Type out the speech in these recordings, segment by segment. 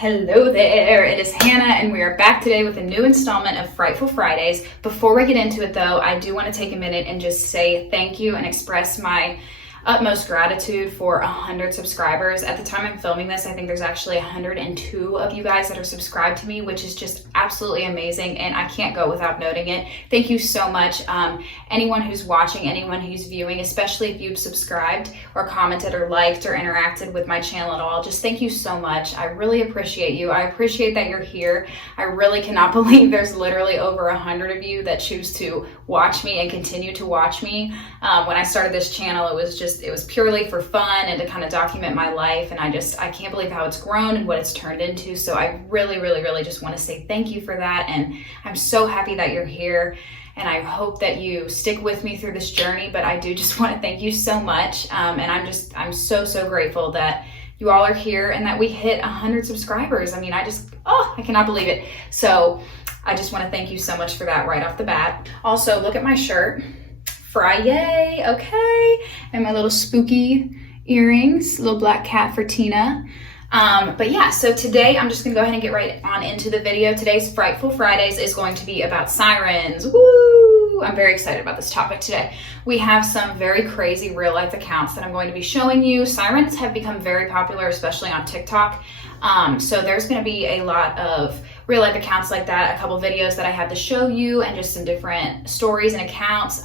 Hello there, it is Hannah and we are back today with a new installment of Frightful Fridays. Before we get into it though, I do want to take a minute and just say thank you and express my utmost gratitude for 100 subscribers. At the time I'm filming this, I think there's actually 102 of you guys that are subscribed to me, which is just absolutely amazing and I can't go without noting it. Thank you so much. Anyone who's watching, anyone who's viewing, especially if you've subscribed or commented or liked or interacted with my channel at all, just thank you so much. I really appreciate you. I appreciate that you're here. I really cannot believe there's literally over 100 of you that choose to watch me and continue to watch me. When I started this channel, it was purely for fun and to kind of document my life, and I can't believe how it's grown and what it's turned into. So I really just want to say thank you for that, and I'm so happy that you're here, and I hope that you stick with me through this journey. But I do just want to thank you so much, and I'm so grateful that you all are here and that we hit 100 subscribers. I mean, I cannot believe it. So I just want to thank you so much for that right off the bat. Also, look at my shirt. Friday, okay, and my little spooky earrings, little black cat for Tina. But yeah, so today I'm just gonna go ahead and get right on into the video. Today's Frightful Fridays is going to be about sirens. Woo! I'm very excited about this topic today. We have some very crazy real life accounts that I'm going to be showing you. Sirens have become very popular, especially on TikTok. So there's gonna be a lot of real life accounts like that, a couple videos that I have to show you, and just some different stories and accounts.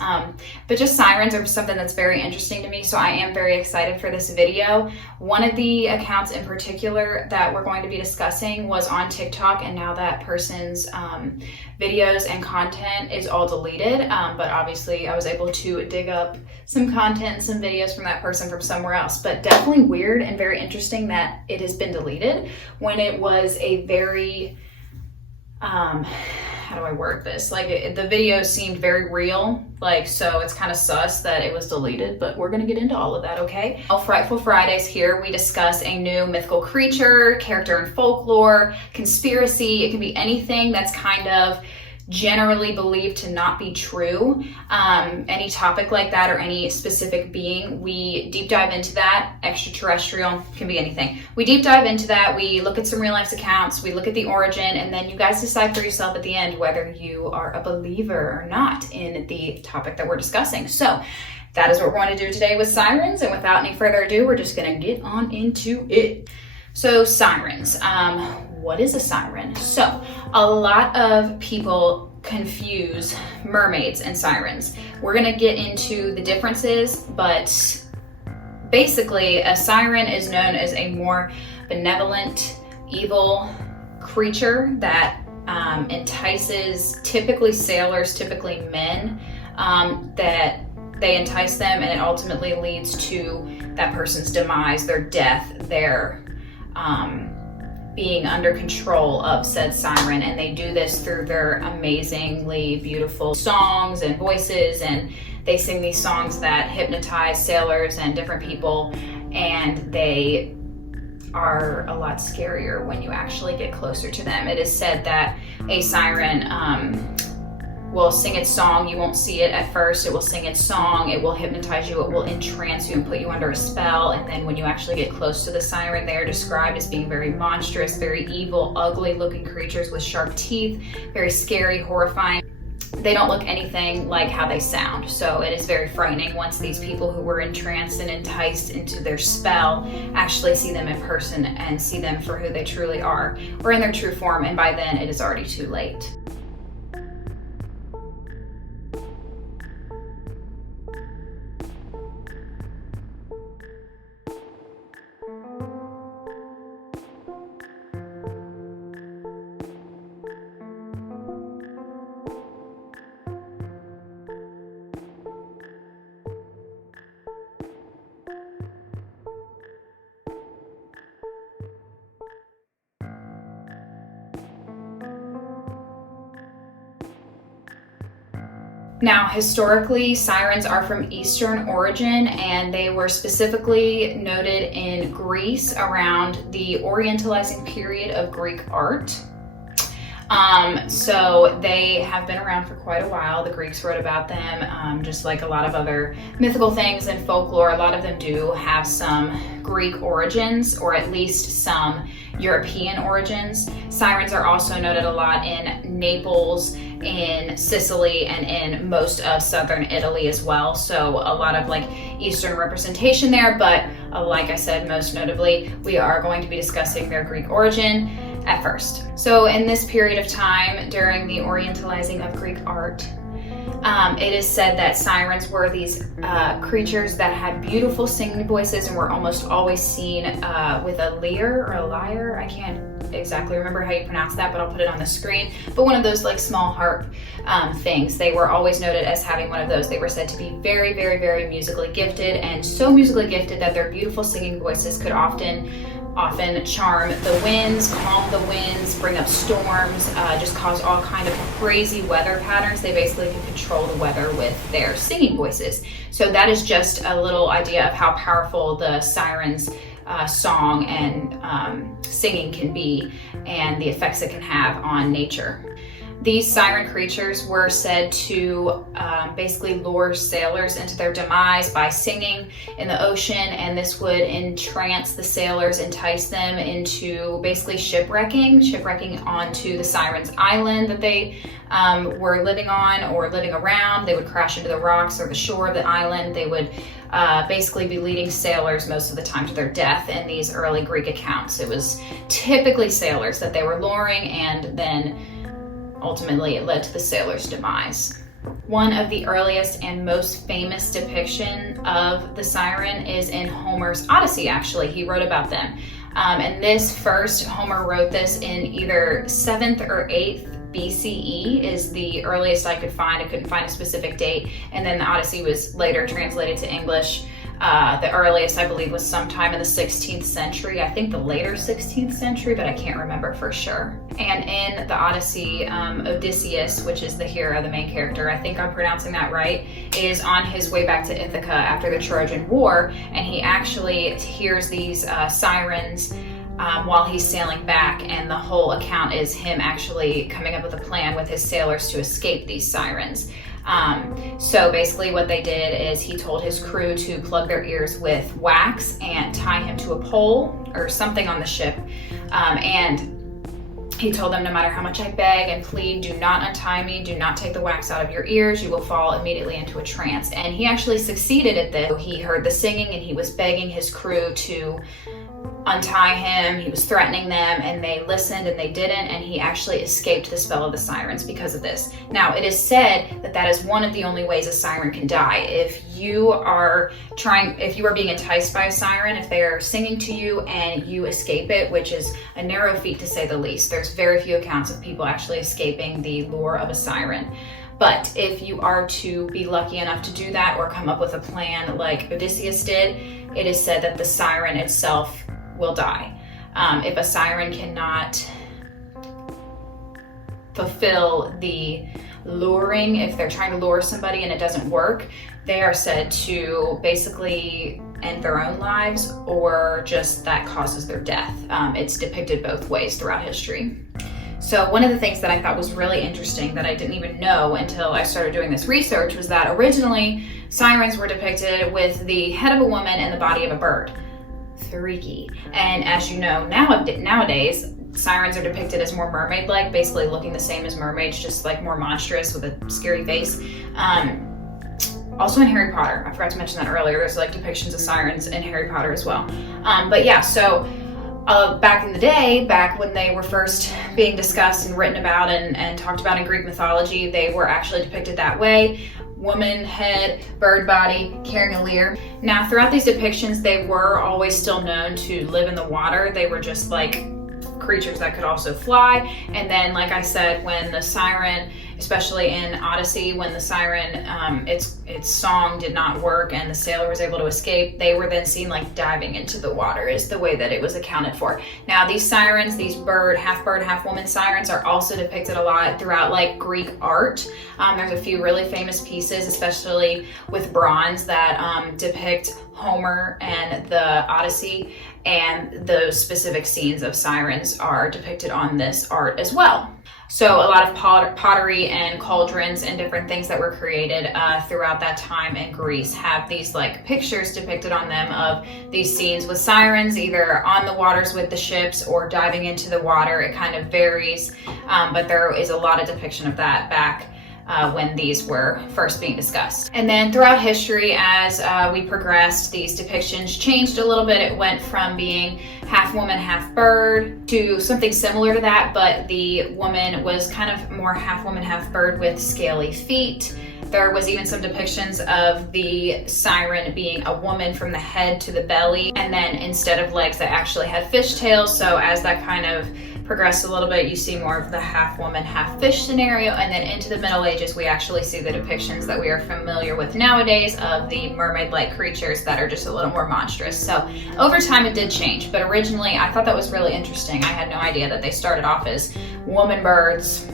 But just sirens are something that's very interesting to me, so I am very excited for this video. One of the accounts in particular that we're going to be discussing was on TikTok, and now that person's videos and content is all deleted. But obviously I was able to dig up some content, some videos from that person from somewhere else. But definitely weird and very interesting that it has been deleted when it was a very how do I word this? Like the video seemed very real, so it's kind of sus that it was deleted, but we're gonna get into all of that, okay? Frightful Fridays, here we discuss a new mythical creature, character in folklore, conspiracy. It can be anything that's kind of generally believed to not be true. Any topic like that or any specific being, we deep dive into that. Extraterrestrial, can be anything. We deep dive into that, we look at some real life accounts, we look at the origin, and then you guys decide for yourself at the end whether you are a believer or not in the topic that we're discussing. So that is what we're going to do today with sirens, and without any further ado, we're just gonna get on into it. So sirens, what is a siren? So a lot of people confuse mermaids and sirens. We're gonna get into the differences, but basically a siren is known as a more benevolent, evil creature that entices typically sailors, typically men, that they entice them, and it ultimately leads to that person's demise, their death, their being under control of said siren. And they do this through their amazingly beautiful songs and voices, and they sing these songs that hypnotize sailors and different people, and they are a lot scarier when you actually get closer to them. It is said that a siren will sing its song. You won't see it at first. It will sing its song. It will hypnotize you. It will entrance you and put you under a spell. And then when you actually get close to the siren, they are described as being very monstrous, very evil, ugly looking creatures with sharp teeth, very scary, horrifying. They don't look anything like how they sound. So it is very frightening once these people who were entranced and enticed into their spell actually see them in person and see them for who they truly are, or in their true form. And by then it is already too late. Now, historically, sirens are from Eastern origin, and they were specifically noted in Greece around the Orientalizing period of Greek art. So they have been around for quite a while. The Greeks wrote about them, just like a lot of other mythical things and folklore. A lot of them do have some Greek origins, or at least some European origins. Sirens are also noted a lot in Naples, in Sicily, and in most of southern Italy as well. So a lot of like Eastern representation there, but like I said, most notably, we are going to be discussing their Greek origin at first. So in this period of time, during the Orientalizing of Greek art, it is said that sirens were these creatures that had beautiful singing voices and were almost always seen with a lyre or a lyre. I can't exactly remember how you pronounce that, but I'll put it on the screen. But one of those like small harp things. They were always noted as having one of those. They were said to be very, very, very musically gifted, and so musically gifted that their beautiful singing voices could often charm the winds, calm the winds, bring up storms, just cause all kind of crazy weather patterns. They basically can control the weather with their singing voices. So that is just a little idea of how powerful the sirens song and singing can be, and the effects it can have on nature. These siren creatures were said to basically lure sailors into their demise by singing in the ocean, and this would entrance the sailors, entice them into basically shipwrecking onto the Sirens' island that they were living on or living around. They would crash into the rocks or the shore of the island. They would basically be leading sailors most of the time to their death. In these early Greek accounts, it was typically sailors that they were luring, and then ultimately it led to the sailors' demise. One of the earliest and most famous depiction of the siren is in Homer's Odyssey, actually. He wrote about them. And this first, Homer wrote this in either 7th or 8th BCE is the earliest I could find. I couldn't find a specific date. And then the Odyssey was later translated to English. The earliest, I believe, was sometime in the 16th century. I think the later 16th century, but I can't remember for sure. And in the Odyssey, Odysseus, which is the hero, the main character, I think I'm pronouncing that right, is on his way back to Ithaca after the Trojan War, and he actually hears these sirens while he's sailing back, and the whole account is him actually coming up with a plan with his sailors to escape these sirens. So basically what they did is he told his crew to plug their ears with wax and tie him to a pole or something on the ship. And he told them, no matter how much I beg and plead, do not untie me, do not take the wax out of your ears, you will fall immediately into a trance. And he actually succeeded at this. He heard the singing and he was begging his crew to untie him. He was threatening them, and they listened and they didn't, and he actually escaped the spell of the sirens because of this. Now, it is said that that is one of the only ways a siren can die. If you are being enticed by a siren, if they are singing to you and you escape it, which is a narrow feat to say the least. There's very few accounts of people actually escaping the lure of a siren. But if you are to be lucky enough to do that or come up with a plan like Odysseus did, it is said that the siren itself will die. If a siren cannot fulfill the luring, if they're trying to lure somebody and it doesn't work, they are said to basically end their own lives, or just that causes their death. It's depicted both ways throughout history. So one of the things that I thought was really interesting that I didn't even know until I started doing this research was that originally sirens were depicted with the head of a woman and the body of a bird. Freaky. And as you know, nowadays sirens are depicted as more mermaid-like, basically looking the same as mermaids, just like more monstrous with a scary face. Also in Harry Potter, I forgot to mention that earlier, there's like depictions of sirens in Harry Potter as well. But yeah, so back in the day, back when they were first being discussed and written about and talked about in Greek mythology, they were actually depicted that way. Woman, head, bird body, carrying a lyre. Now, throughout these depictions, they were always still known to live in the water. They were just like creatures that could also fly. And then, like I said, when the siren, especially in Odyssey, when the siren, its song did not work and the sailor was able to escape, they were then seen like diving into the water, is the way that it was accounted for. Now, these sirens, these bird, half woman sirens, are also depicted a lot throughout like Greek art. There's a few really famous pieces, especially with bronze, that depict Homer and the Odyssey, and those specific scenes of sirens are depicted on this art as well. So a lot of pottery and cauldrons and different things that were created throughout that time in Greece have these like pictures depicted on them of these scenes with sirens, either on the waters with the ships or diving into the water. It kind of varies, but there is a lot of depiction of that back when these were first being discussed. And then throughout history, as we progressed, these depictions changed a little bit. It went from being half woman, half bird to something similar to that, but the woman was kind of more half woman, half bird with scaly feet. There was even some depictions of the siren being a woman from the head to the belly, and then instead of legs, they actually had fishtails. So as that kind of progressed a little bit, you see more of the half woman, half fish scenario, and then into the Middle Ages, we actually see the depictions that we are familiar with nowadays of the mermaid-like creatures that are just a little more monstrous. So over time, it did change, but originally, I thought that was really interesting. I had no idea that they started off as woman birds.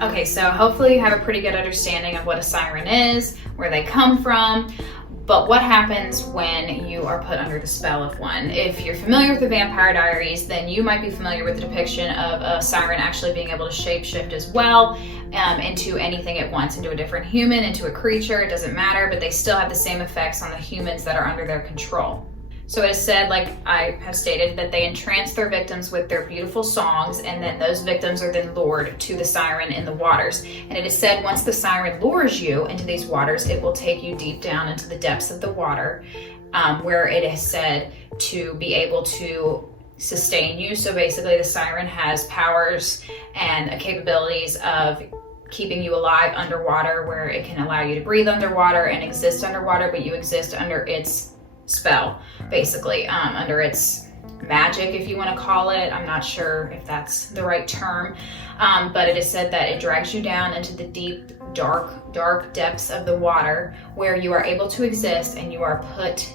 Okay, so hopefully you have a pretty good understanding of what a siren is, where they come from. But what happens when you are put under the spell of one? If you're familiar with the Vampire Diaries, then you might be familiar with the depiction of a siren actually being able to shapeshift as well into anything it wants, into a different human, into a creature, it doesn't matter, but they still have the same effects on the humans that are under their control. So it is said, like I have stated, that they entrance their victims with their beautiful songs, and then those victims are then lured to the siren in the waters. And it is said once the siren lures you into these waters, it will take you deep down into the depths of the water, where it is said to be able to sustain you. So basically the siren has powers and capabilities of keeping you alive underwater, where it can allow you to breathe underwater and exist underwater, but you exist under its spell, basically, under its magic, if you want to call it. I'm not sure if that's the right term, but it is said that it drags you down into the deep, dark depths of the water, where you are able to exist and you are put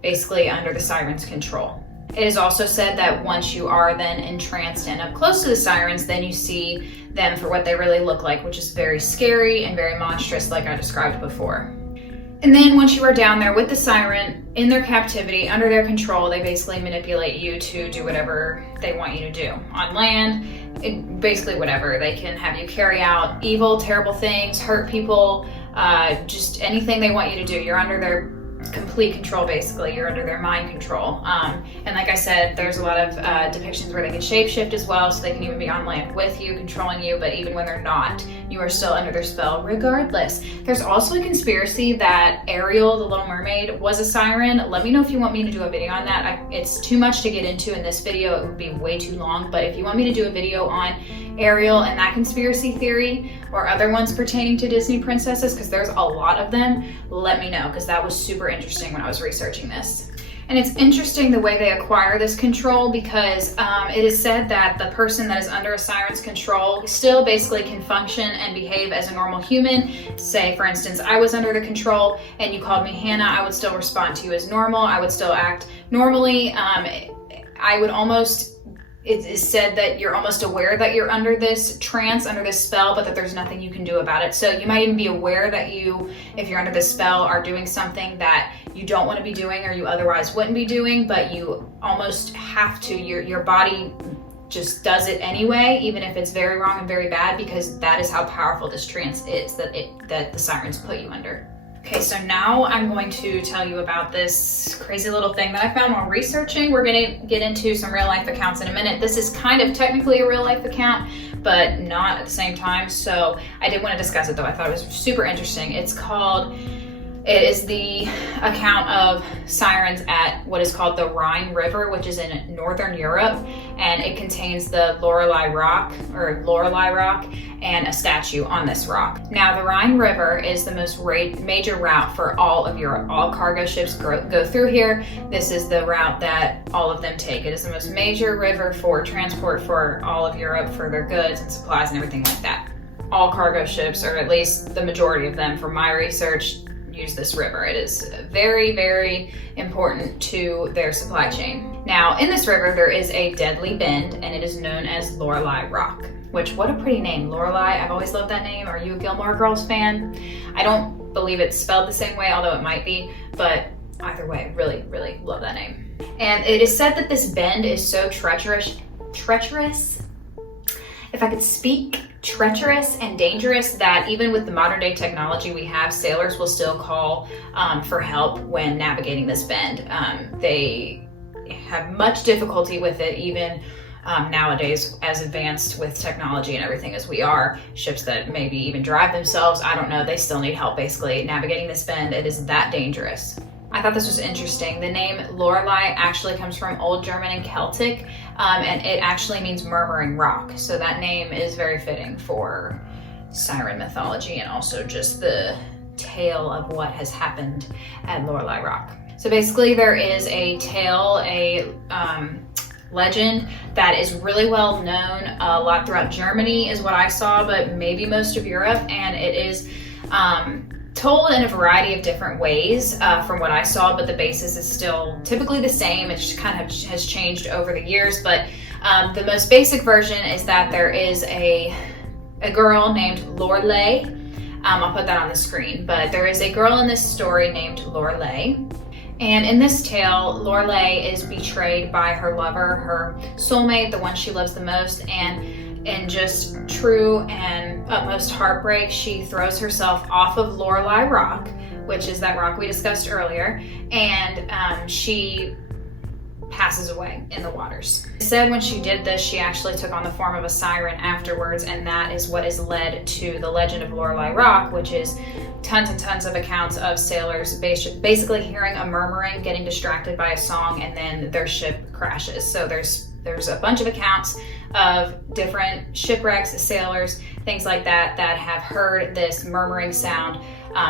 basically under the siren's control. It is also said that once you are then entranced and up close to the sirens, then you see them for what they really look like, which is very scary and very monstrous, like I described before. And then once you are down there with the siren, in their captivity, under their control, they basically manipulate you to do whatever they want you to do. On land, basically whatever. They can have you carry out evil, terrible things, hurt people, just anything they want you to do. You're under their complete control, basically. You're under their mind control. And like I said, there's a lot of depictions where they can shapeshift as well, so they can even be on land with you, controlling you, but even when they're not, you are still under their spell regardless. There's also a conspiracy that Ariel, the Little Mermaid, was a siren. Let me know if you want me to do a video on that. It's too much to get into in this video. It would be way too long, but if you want me to do a video on Ariel and that conspiracy theory, or other ones pertaining to Disney princesses, because there's a lot of them, let me know, because that was super interesting when I was researching this. And it's interesting the way they acquire this control, because it is said that the person that is under a siren's control still basically can function and behave as a normal human. Say, for instance, I was under the control and you called me Hannah, I would still respond to you as normal. I would still act normally. I would almost, it is said that you're almost aware that you're under this trance, under this spell, but that there's nothing you can do about it. So you might even be aware that you, if you're under this spell, are doing something that you don't want to be doing or you otherwise wouldn't be doing, but you almost have to. Your body just does it anyway, even if it's very wrong and very bad, because that is how powerful this trance is that the sirens put you under. Okay, so now I'm going to tell you about this crazy little thing that I found while researching. We're going to get into some real life accounts in a minute. This is kind of technically a real life account, but not at the same time. So I did want to discuss it though. I thought it was super interesting. It is the account of sirens at what is called the Rhine River, which is in Northern Europe, and it contains the Lorelei Rock, and a statue on this rock. Now, the Rhine River is the most major route for all of Europe. All cargo ships go through here. This is the route that all of them take. It is the most major river for transport for all of Europe, for their goods and supplies and everything like that. All cargo ships, or at least the majority of them, from my research, use this river. It is very, very important to their supply chain. Now, in this river, there is a deadly bend, and it is known as Lorelei Rock, which, what a pretty name, Lorelei. I've always loved that name. Are you a Gilmore Girls fan? I don't believe it's spelled the same way, although it might be, but either way, really, really love that name. And it is said that this bend is so treacherous, if I could speak, treacherous and dangerous, that even with the modern day technology we have, sailors will still call for help when navigating this bend. They have much difficulty with it, even nowadays, as advanced with technology and everything as we are. Ships that maybe even drive themselves, I don't know, they still need help basically navigating this bend. It is that dangerous. I thought this was interesting. The name Lorelei actually comes from Old German and Celtic, and it actually means murmuring rock. So that name is very fitting for siren mythology and also just the tale of what has happened at Lorelei Rock. So basically there is a tale, a legend that is really well known a lot throughout Germany is what I saw, but maybe most of Europe, and it is told in a variety of different ways from what I saw, but the basis is still typically the same. It just kind of has changed over the years, but the most basic version is that there is a girl named Lorelei. I'll put that on the screen, but there is a girl in this story named Lorelei. And in this tale, Lorelei is betrayed by her lover, her soulmate, the one she loves the most, and in just true and utmost heartbreak, she throws herself off of Lorelei Rock, which is that rock we discussed earlier, and she passes away in the waters. It said when she did this, she actually took on the form of a siren afterwards, and that is what has led to the legend of Lorelei Rock, which is tons and tons of accounts of sailors basically hearing a murmuring, getting distracted by a song, and then their ship crashes. So there's a bunch of accounts of different shipwrecks, sailors, things like that, that have heard this murmuring sound,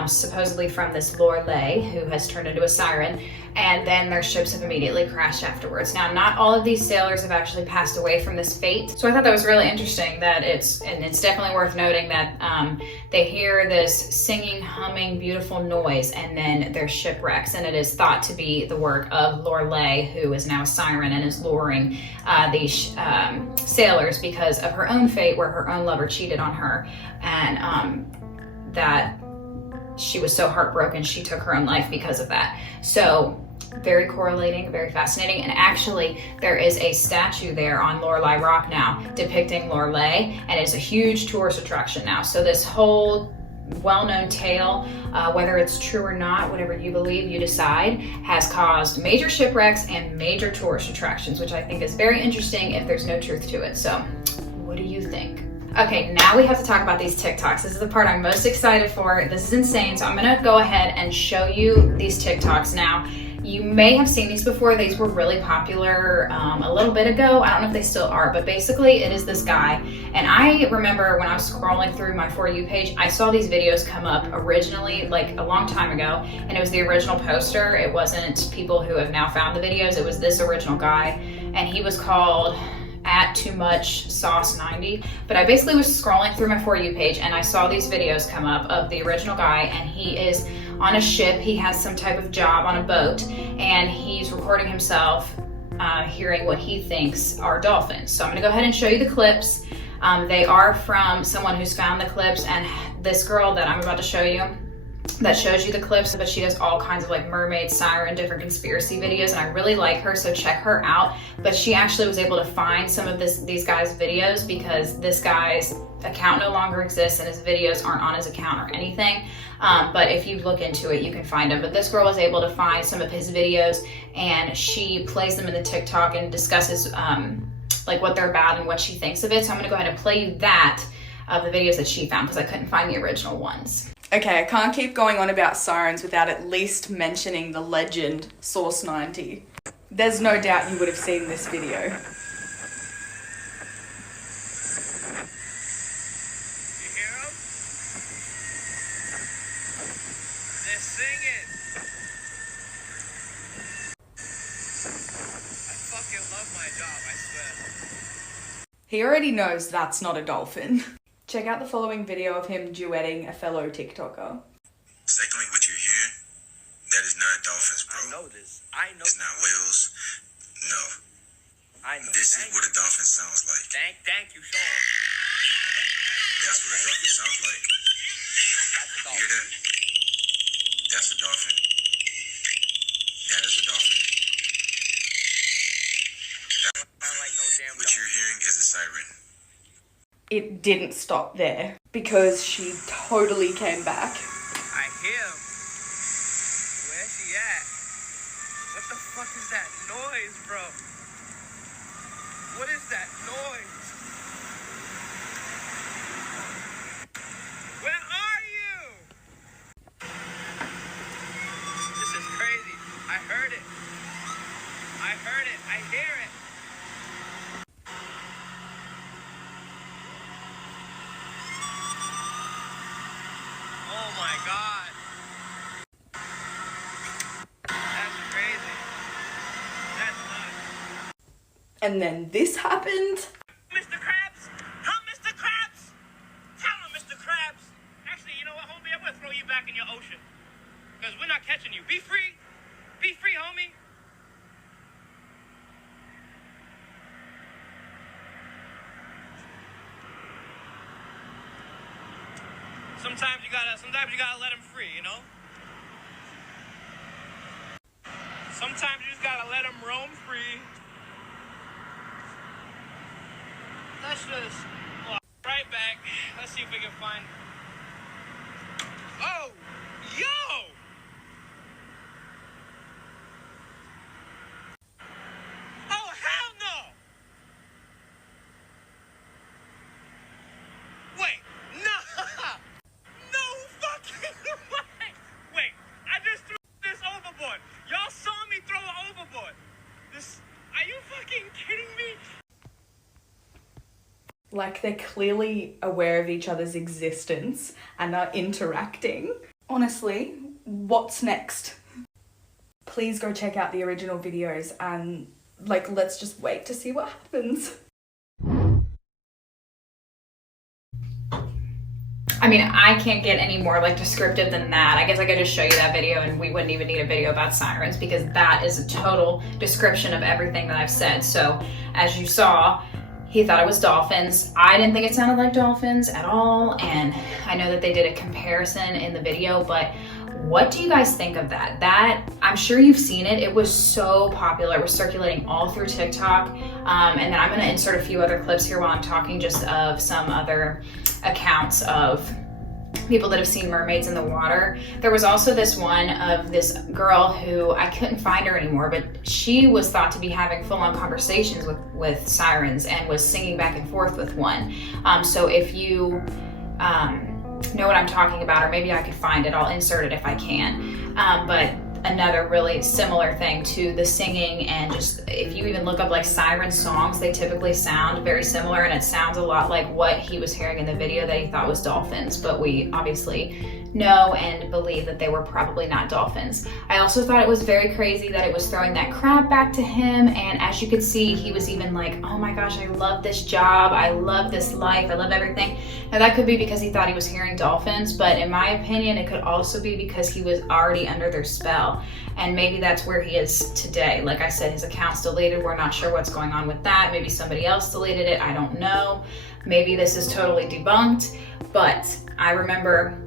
supposedly from this Lorelei, who has turned into a siren, and then their ships have immediately crashed afterwards. Now, not all of these sailors have actually passed away from this fate, so I thought that was really interesting. That it's definitely worth noting that they hear this singing, humming, beautiful noise, and then their shipwrecks, and it is thought to be the work of Lorelei, who is now a siren and is luring these sailors because of her own fate, where her own lover cheated on her, and that she was so heartbroken she took her own life because of that. So very correlating, very fascinating. And actually there is a statue there on Lorelei Rock now depicting Lorelei, and it's a huge tourist attraction now. So this whole well-known tale, whether it's true or not, whatever you believe, you decide, has caused major shipwrecks and major tourist attractions, which I think is very interesting if there's no truth to it. So what do you think? Okay, now we have to talk about these TikToks. This is the part I'm most excited for. This is insane. So I'm gonna go ahead and show you these TikToks now. You may have seen these before. These were really popular a little bit ago. I don't know if they still are, but basically it is this guy. And I remember when I was scrolling through my For You page, I saw these videos come up originally, like a long time ago, and it was the original poster. It wasn't people who have now found the videos. It was this original guy, and he was called @TooMuchSauce90. But I basically was scrolling through my For You page and I saw these videos come up of the original guy, and he is on a ship. He has some type of job on a boat, and he's recording himself hearing what he thinks are dolphins. So I'm gonna go ahead and show you the clips. They are from someone who's found the clips, and this girl that I'm about to show you, that shows you the clips, but she does all kinds of like mermaid, siren, different conspiracy videos, and I really like her, so check her out. But she actually was able to find some of these guys' videos, because this guy's account no longer exists and his videos aren't on his account or anything. But if you look into it, you can find them. But this girl was able to find some of his videos, and she plays them in the TikTok and discusses like what they're about and what she thinks of it. So I'm gonna go ahead and play you that of the videos that she found, because I couldn't find the original ones. Okay, I can't keep going on about sirens without at least mentioning the legend Source 90. There's no doubt you would have seen this video. You hear them? They're singing. I fucking love my job, I swear. He already knows that's not a dolphin. Check out the following video of him duetting a fellow TikToker. Secondly, what you're hearing, that is not dolphins, bro. I know this. I know. It's not whales. No. I know. This is what a dolphin sounds like. Thank you, Sean. That's what a dolphin sounds like. That's a You hear dolphin. that? That's a dolphin. That is a dolphin. Sound like no damn What you're hearing is a siren. It didn't stop there because she totally came back. I hear him. Where's she at? What the fuck is that noise, bro? What is that noise? Where are you? This is crazy. I heard it. I heard it. I hear it. Oh my god. That's crazy. That's nuts. And then this happened. Mr. Krabs! Huh, Mr. Krabs? Tell him, Mr. Krabs! Actually, you know what, homie? I'm gonna throw you back in your ocean. Because we're not catching you. Be free! Be free, homie! Sometimes you gotta let him free, you know? Sometimes you just gotta let him roam free. Let's just walk right back. Let's see if we can find. Oh, yo! Oh, hell no! Wait, no! No fucking way! Wait, I just threw this overboard. Y'all saw me throw it overboard. This, are you fucking kidding me? Like, they're clearly aware of each other's existence and are interacting. Honestly, what's next? Please go check out the original videos and, like, let's just wait to see what happens. I mean, I can't get any more like descriptive than that. I guess I could just show you that video and we wouldn't even need a video about sirens because that is a total description of everything that I've said. So as you saw, he thought it was dolphins. I didn't think it sounded like dolphins at all. And I know that they did a comparison in the video, but what do you guys think of that? I'm sure you've seen it. It was so popular. It was circulating all through TikTok. And then I'm gonna insert a few other clips here while I'm talking just of some other accounts of people that have seen mermaids in the water. There was also this one of this girl who, I couldn't find her anymore, but she was thought to be having full-on conversations with sirens and was singing back and forth with one. So if you know what I'm talking about, or maybe I could find it, I'll insert it if I can. But another really similar thing to the singing, and just if you even look up like siren songs, they typically sound very similar, and it sounds a lot like what he was hearing in the video that he thought was dolphins, but we obviously know and believe that they were probably not dolphins. I also thought it was very crazy that it was throwing that crab back to him, and as you could see, he was even like, oh my gosh, I love this job, I love this life, I love everything. Now that could be because he thought he was hearing dolphins, but in my opinion, it could also be because he was already under their spell, and maybe that's where he is today. Like I said, his account's deleted, we're not sure what's going on with that, maybe somebody else deleted it, I don't know. Maybe this is totally debunked, but I remember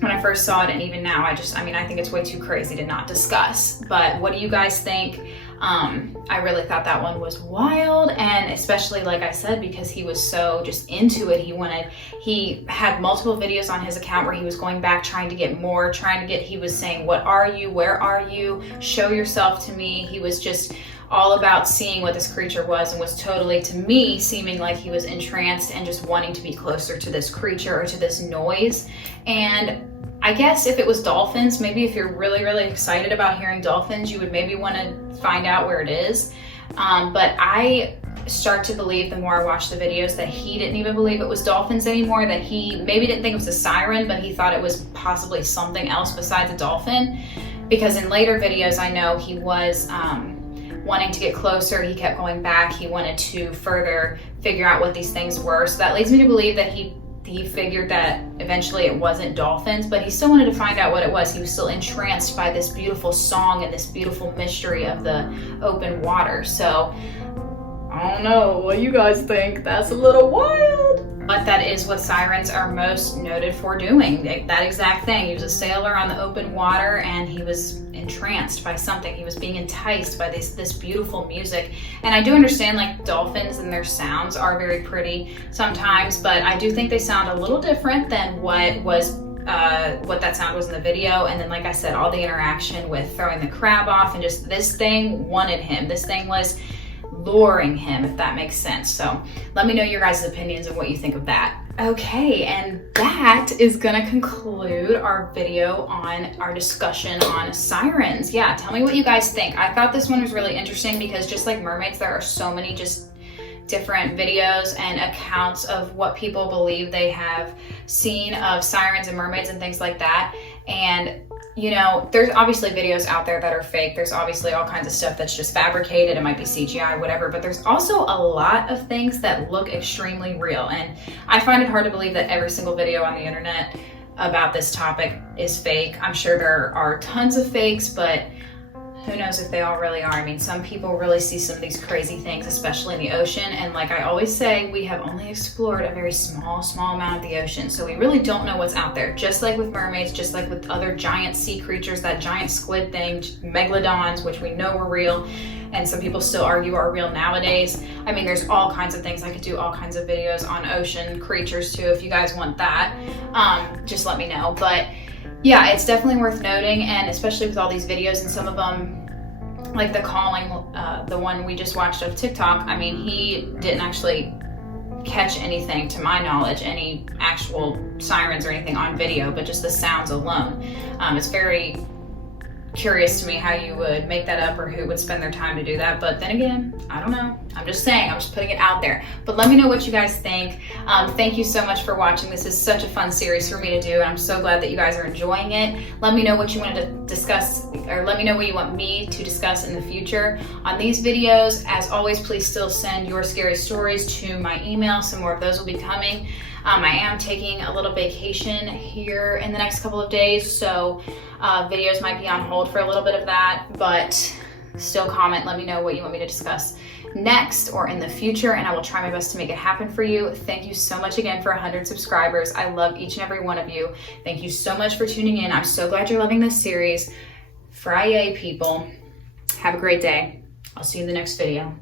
when I first saw it, and even now, I think it's way too crazy to not discuss. But what do you guys think? I really thought that one was wild, and especially, like I said, because he was so just into it. He had multiple videos on his account where he was going back, trying to get more, he was saying, what are you? Where are you? Show yourself to me. He was just all about seeing what this creature was, and was totally, to me, seeming like he was entranced and just wanting to be closer to this creature or to this noise. And I guess if it was dolphins, maybe if you're really, really excited about hearing dolphins, you would maybe want to find out where it is. But I start to believe the more I watch the videos that he didn't even believe it was dolphins anymore, that he maybe didn't think it was a siren, but he thought it was possibly something else besides a dolphin. Because in later videos, I know he was wanting to get closer, he kept going back, he wanted to further figure out what these things were. So that leads me to believe that he figured that eventually it wasn't dolphins, but he still wanted to find out what it was. He was still entranced by this beautiful song and this beautiful mystery of the open water. So I don't know what you guys think. That's a little wild. But that is what sirens are most noted for doing, that exact thing. He was a sailor on the open water, and he was entranced by something. He was being enticed by this beautiful music. And I do understand, like, dolphins and their sounds are very pretty sometimes, but I do think they sound a little different than what that sound was in the video. And then, like I said, all the interaction with throwing the crab off, and just this thing wanted him. This thing was luring him, if that makes sense. So let me know your guys' opinions and what you think of that. Okay, and that is gonna conclude our video on our discussion on sirens. Yeah, tell me what you guys think. I thought this one was really interesting because, just like mermaids, there are so many just different videos and accounts of what people believe they have seen of sirens and mermaids and things like that. And you know, there's obviously videos out there that are fake. There's obviously all kinds of stuff that's just fabricated. It might be CGI, whatever, but there's also a lot of things that look extremely real. And I find it hard to believe that every single video on the internet about this topic is fake. I'm sure there are tons of fakes, but who knows if they all really are. I mean, some people really see some of these crazy things, especially in the ocean. And like I always say, we have only explored a very small amount of the ocean. So we really don't know what's out there. Just like with mermaids, just like with other giant sea creatures, that giant squid thing, megalodons, which we know were real, and some people still argue are real nowadays. I mean, there's all kinds of things. I could do all kinds of videos on ocean creatures too, if you guys want that. Just let me know. But yeah, it's definitely worth noting, and especially with all these videos, and some of them, like the calling, the one we just watched of TikTok, I mean, he didn't actually catch anything, to my knowledge, any actual sirens or anything on video, but just the sounds alone. It's very curious to me how you would make that up, or who would spend their time to do that. But then again, I don't know. I'm just saying, I'm just putting it out there. But let me know what you guys think. Thank you so much for watching. This is such a fun series for me to do, and I'm so glad that you guys are enjoying it. Let me know what you wanted to discuss, or let me know what you want me to discuss in the future on these videos. As always, please still send your scary stories to my email. Some more of those will be coming. I am taking a little vacation here in the next couple of days, so videos might be on hold for a little bit of that, but still comment, let me know what you want me to discuss next or in the future, and I will try my best to make it happen for you. Thank you so much again for 100 subscribers. I love each and every one of you. Thank you so much for tuning in. I'm so glad you're loving this series. Friday, people. Have a great day. I'll see you in the next video.